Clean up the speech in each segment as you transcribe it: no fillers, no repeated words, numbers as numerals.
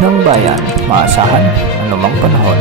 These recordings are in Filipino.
ng bayan, maasahan anumang panahon.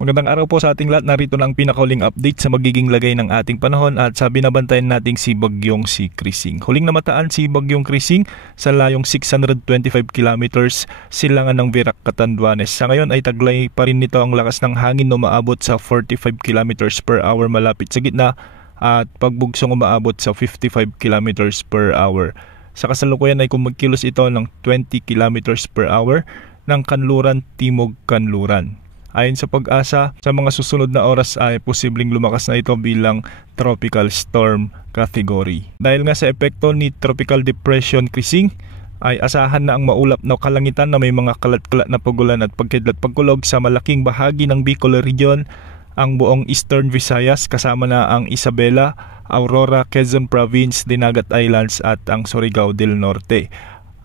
Magandang araw po sa ating lahat. Narito na ang pinakauling update sa magiging lagay ng ating panahon at sa binabantayan nating si Bagyong si Krising. Huling namataan si Bagyong Krising sa layong 625 kilometers silangan ng Virac, Catanduanes. Sa ngayon ay taglay pa rin nito ang lakas ng hangin na umaabot sa 45 kilometers per hour malapit sa gitna at pagbugsong umaabot sa 55 kilometers per hour. Sa kasalukuyan ay kumagkilos ito ng 20 kilometers per hour ng kanluran timog kanluran. Ayon sa Pag-asa, sa mga susunod na oras ay posibleng lumakas na ito bilang tropical storm category. Dahil nga sa epekto ni Tropical Depression Krising, ay asahan na ang maulap na kalangitan na may mga kalat-kalat na pagulan at pagkidlat-pagkulog sa malaking bahagi ng Bicol Region, ang buong Eastern Visayas kasama na ang Isabela, Aurora, Quezon Province, Dinagat Islands at ang Surigao del Norte.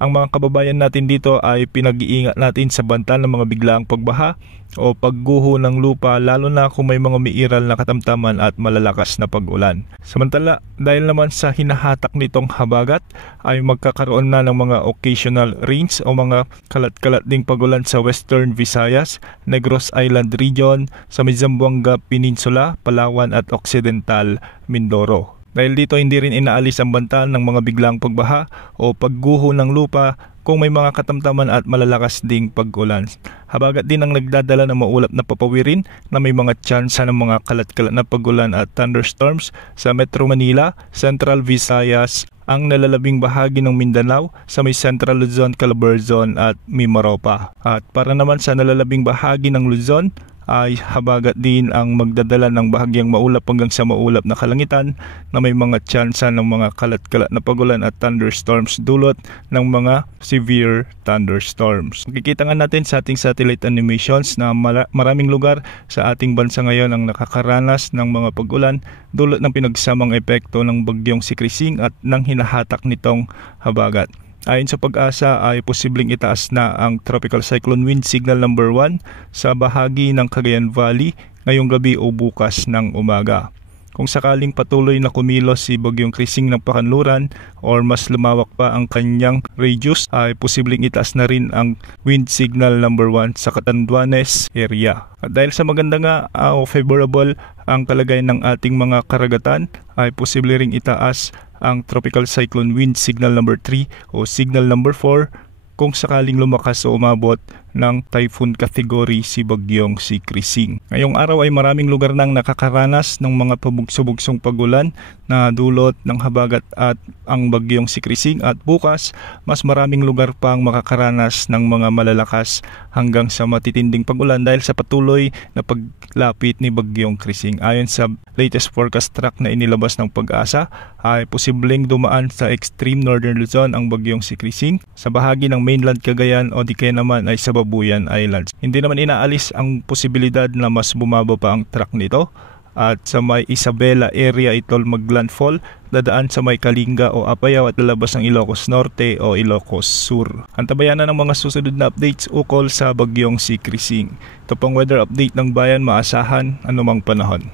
Ang mga kababayan natin dito ay pinag-iingat natin sa banta ng mga biglaang pagbaha o pagguho ng lupa, lalo na kung may mga umiiral na katamtaman at malalakas na pag-ulan. Samantala, dahil naman sa hinahatak nitong habagat ay magkakaroon na ng mga occasional rains o mga kalat-kalat ding pag-ulan sa Western Visayas, Negros Island Region, sa Zamboanga Peninsula, Palawan at Occidental Mindoro. Dahil dito hindi rin inaalis ang banta ng mga biglang pagbaha o pagguho ng lupa kung may mga katamtaman at malalakas ding pag-ulan. Habagat din ang nagdadala ng maulap na papawirin na may mga tsansa ng mga kalat-kalat na pag-ulan at thunderstorms sa Metro Manila, Central Visayas, ang nalalabing bahagi ng Mindanao, sa may Central Luzon, Calabarzon at Mimaropa. At para naman sa nalalabing bahagi ng Luzon, ay habagat din ang magdadala ng bahagyang maulap hanggang sa maulap na kalangitan na may mga tsansa ng mga kalat-kalat na pagulan at thunderstorms dulot ng mga severe thunderstorms. Makikita nga natin sa ating satellite animations na maraming lugar sa ating bansa ngayon ang nakakaranas ng mga pag-ulan dulot ng pinagsamang epekto ng Bagyong si Krising at ng hinahatak nitong habagat. Ayon sa Pag-asa ay posibleng itaas na ang Tropical Cyclone Wind Signal number 1 sa bahagi ng Cagayan Valley ngayong gabi o bukas ng umaga. Kung sakaling patuloy na kumilos si Bagyong Krising ng pakanluran or mas lumawak pa ang kanyang radius ay posibleng itaas na rin ang Wind Signal number 1 sa Catanduanes area. At dahil sa maganda nga o favorable ang kalagayan ng ating mga karagatan ay posible ring itaas ang Tropical Cyclone Wind Signal number 3 o Signal number 4 kung sakaling lumakas o umabot ng typhoon category si Bagyong si Krising. Ngayong araw ay maraming lugar nang nakakaranas ng mga pabugso-bugsong pagulan na dulot ng habagat at ang Bagyong si Krising, at bukas mas maraming lugar pang makakaranas ng mga malalakas hanggang sa matitinding pagulan dahil sa patuloy na paglapit ni Bagyong Krising. Ayon sa latest forecast track na inilabas ng Pag-asa ay posibleng dumaan sa extreme northern Luzon ang Bagyong si Krising sa bahagi ng mainland Cagayan o di kaya naman ay sa Babuyan Islands. Hindi naman inaalis ang posibilidad na mas bumaba pa ang track nito at sa may Isabela area ito maglandfall, dadaan sa may Kalinga o Apayao at lalabas ng Ilocos Norte o Ilocos Sur. Antabayan na ng mga susunod na updates ukol sa Bagyong si Krising. Ito pang weather update ng bayan, maasahan anumang panahon.